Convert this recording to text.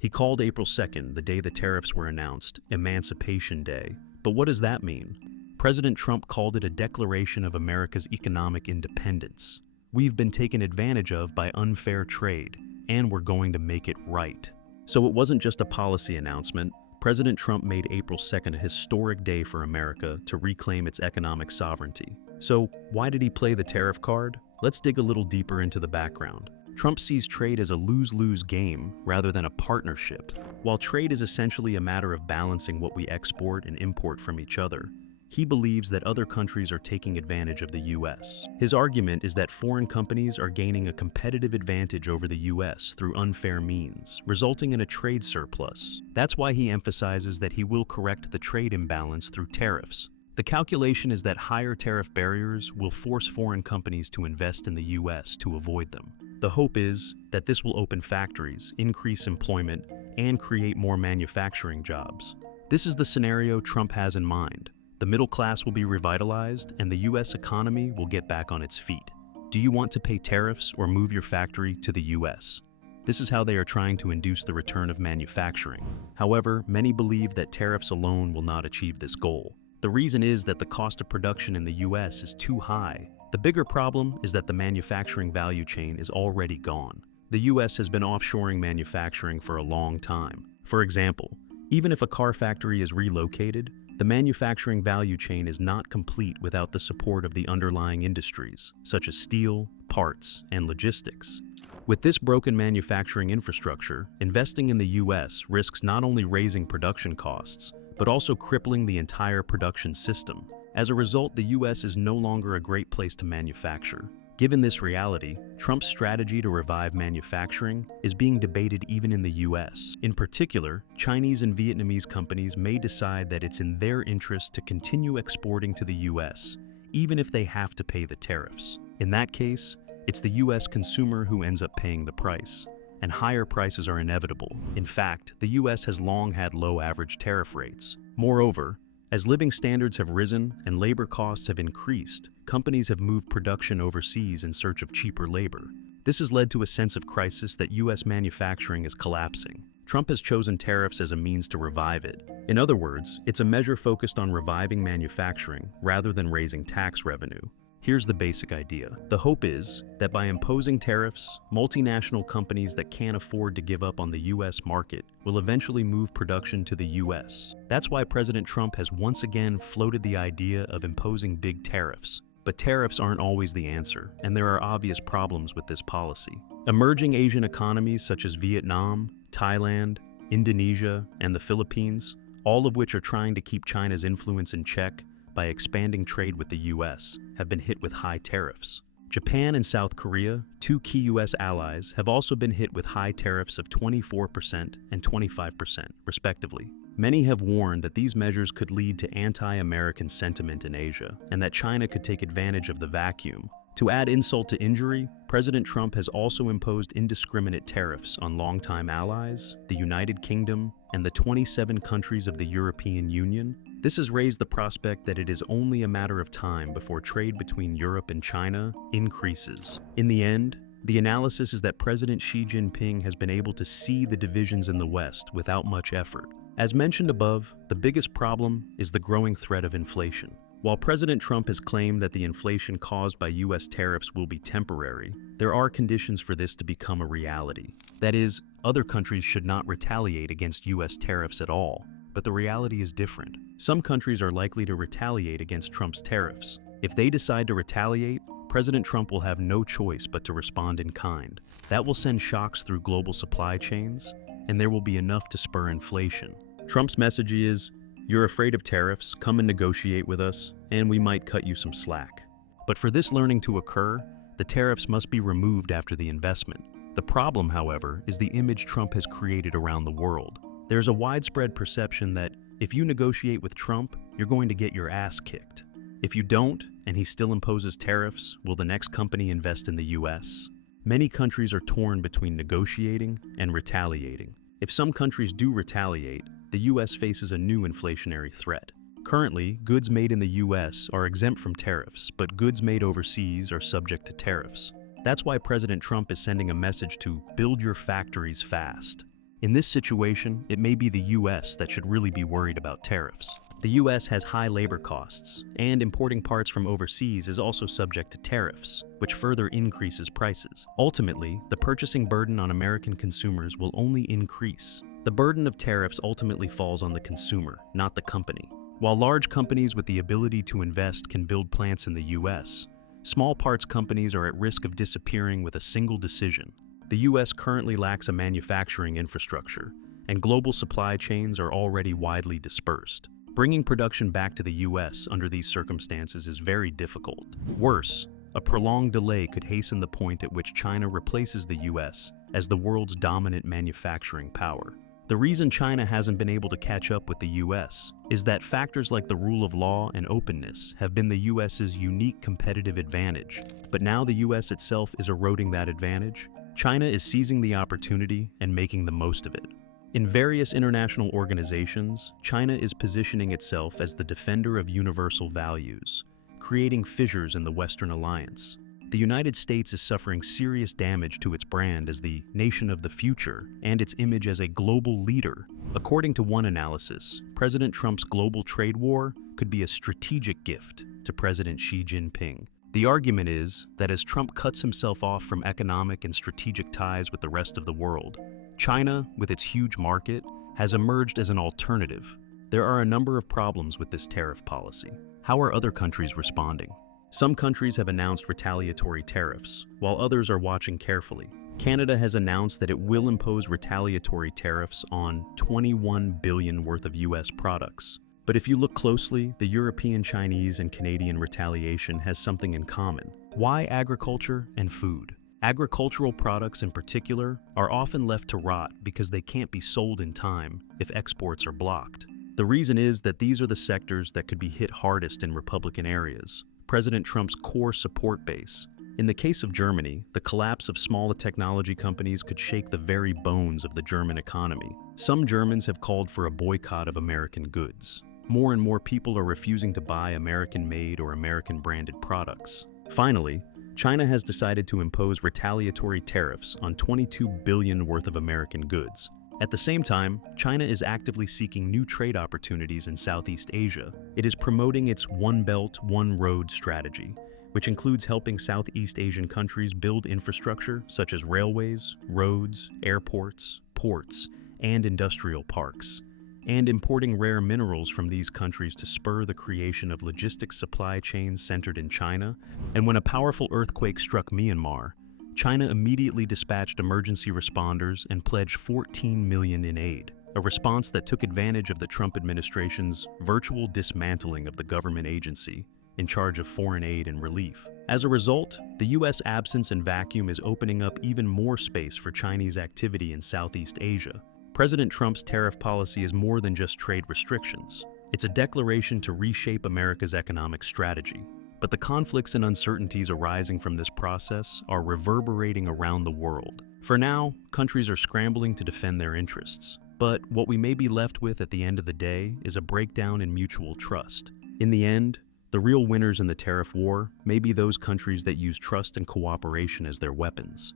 He called April 2nd, the day the tariffs were announced, Emancipation Day. But what does that mean? President Trump called it a declaration of America's economic independence. We've been taken advantage of by unfair trade, and we're going to make it right. So it wasn't just a policy announcement. President Trump made April 2nd a historic day for America to reclaim its economic sovereignty. So why did he play the tariff card? Let's dig a little deeper into the background. Trump sees trade as a lose-lose game rather than a partnership. While trade is essentially a matter of balancing what we export and import from each other, he believes that other countries are taking advantage of the U.S. His argument is that foreign companies are gaining a competitive advantage over the U.S. through unfair means, resulting in a trade surplus. That's why he emphasizes that he will correct the trade imbalance through tariffs. The calculation is that higher tariff barriers will force foreign companies to invest in the U.S. to avoid them. The hope is that this will open factories, increase employment, and create more manufacturing jobs. This is the scenario Trump has in mind. The middle class will be revitalized, and the U.S. economy will get back on its feet. Do you want to pay tariffs or move your factory to the U.S.? This is how they are trying to induce the return of manufacturing. However, many believe that tariffs alone will not achieve this goal. The reason is that the cost of production in the U.S. is too high. The bigger problem is that the manufacturing value chain is already gone. The U.S. has been offshoring manufacturing for a long time. For example, even if a car factory is relocated, the manufacturing value chain is not complete without the support of the underlying industries, such as steel, parts, and logistics. With this broken manufacturing infrastructure, investing in the U.S. risks not only raising production costs, but also crippling the entire production system. As a result, the U.S. is no longer a great place to manufacture. Given this reality, Trump's strategy to revive manufacturing is being debated even in the U.S. In particular, Chinese and Vietnamese companies may decide that it's in their interest to continue exporting to the U.S., even if they have to pay the tariffs. In that case, it's the U.S. consumer who ends up paying the price, and higher prices are inevitable. In fact, the U.S. has long had low average tariff rates. Moreover, as living standards have risen and labor costs have increased, companies have moved production overseas in search of cheaper labor. This has led to a sense of crisis that U.S. manufacturing is collapsing. Trump has chosen tariffs as a means to revive it. In other words, it's a measure focused on reviving manufacturing rather than raising tax revenue. Here's the basic idea. The hope is that by imposing tariffs, multinational companies that can't afford to give up on the U.S. market will eventually move production to the U.S. That's why President Trump has once again floated the idea of imposing big tariffs. But tariffs aren't always the answer, and there are obvious problems with this policy. Emerging Asian economies such as Vietnam, Thailand, Indonesia, and the Philippines, all of which are trying to keep China's influence in check by expanding trade with the U.S., have been hit with high tariffs. Japan and South Korea, two key U.S. allies, have also been hit with high tariffs of 24% and 25%, respectively. Many have warned that these measures could lead to anti-American sentiment in Asia, and that China could take advantage of the vacuum. To add insult to injury, President Trump has also imposed indiscriminate tariffs on longtime allies, the United Kingdom, and the 27 countries of the European Union. This has raised the prospect that it is only a matter of time before trade between Europe and China increases. In the end, the analysis is that President Xi Jinping has been able to see the divisions in the West without much effort. As mentioned above, the biggest problem is the growing threat of inflation. While President Trump has claimed that the inflation caused by U.S. tariffs will be temporary, there are conditions for this to become a reality. That is, other countries should not retaliate against U.S. tariffs at all. But the reality is different. Some countries are likely to retaliate against Trump's tariffs. If they decide to retaliate, President Trump will have no choice but to respond in kind. That will send shocks through global supply chains, and there will be enough to spur inflation. Trump's message is, "You're afraid of tariffs, come and negotiate with us, and we might cut you some slack." But for this learning to occur, the tariffs must be removed after the investment. The problem, however, is the image Trump has created around the world. There's a widespread perception that if you negotiate with Trump, you're going to get your ass kicked. If you don't, and he still imposes tariffs, will the next company invest in the U.S.? Many countries are torn between negotiating and retaliating. If some countries do retaliate, the U.S. faces a new inflationary threat. Currently, goods made in the U.S. are exempt from tariffs, but goods made overseas are subject to tariffs. That's why President Trump is sending a message to build your factories fast. In this situation, it may be the US that should really be worried about tariffs. The US has high labor costs, and importing parts from overseas is also subject to tariffs, which further increases prices. Ultimately, the purchasing burden on American consumers will only increase. The burden of tariffs ultimately falls on the consumer, not the company. While large companies with the ability to invest can build plants in the US, small parts companies are at risk of disappearing with a single decision. The US currently lacks a manufacturing infrastructure, and global supply chains are already widely dispersed. Bringing production back to the US under these circumstances is very difficult. Worse, a prolonged delay could hasten the point at which China replaces the US as the world's dominant manufacturing power. The reason China hasn't been able to catch up with the US is that factors like the rule of law and openness have been the US's unique competitive advantage. But now the US itself is eroding that advantage. China is seizing the opportunity and making the most of it. In various international organizations, China is positioning itself as the defender of universal values, creating fissures in the Western alliance. The United States is suffering serious damage to its brand as the nation of the future and its image as a global leader. According to one analysis, President Trump's global trade war could be a strategic gift to President Xi Jinping. The argument is that as Trump cuts himself off from economic and strategic ties with the rest of the world, China, with its huge market, has emerged as an alternative. There are a number of problems with this tariff policy. How are other countries responding? Some countries have announced retaliatory tariffs, while others are watching carefully. Canada has announced that it will impose retaliatory tariffs on $21 billion worth of US products. But if you look closely, the European, Chinese, and Canadian retaliation has something in common. Why agriculture and food? Agricultural products in particular are often left to rot because they can't be sold in time if exports are blocked. The reason is that these are the sectors that could be hit hardest in Republican areas, President Trump's core support base. In the case of Germany, the collapse of small technology companies could shake the very bones of the German economy. Some Germans have called for a boycott of American goods. More and more people are refusing to buy American-made or American-branded products. Finally, China has decided to impose retaliatory tariffs on $22 billion worth of American goods. At the same time, China is actively seeking new trade opportunities in Southeast Asia. It is promoting its One Belt, One Road strategy, which includes helping Southeast Asian countries build infrastructure such as railways, roads, airports, ports, and industrial parks, and importing rare minerals from these countries to spur the creation of logistics supply chains centered in China. And when a powerful earthquake struck Myanmar, China immediately dispatched emergency responders and pledged $14 million in aid, a response that took advantage of the Trump administration's virtual dismantling of the government agency in charge of foreign aid and relief. As a result, the U.S. absence and vacuum is opening up even more space for Chinese activity in Southeast Asia. President Trump's tariff policy is more than just trade restrictions. It's a declaration to reshape America's economic strategy. But the conflicts and uncertainties arising from this process are reverberating around the world. For now, countries are scrambling to defend their interests. But what we may be left with at the end of the day is a breakdown in mutual trust. In the end, the real winners in the tariff war may be those countries that use trust and cooperation as their weapons.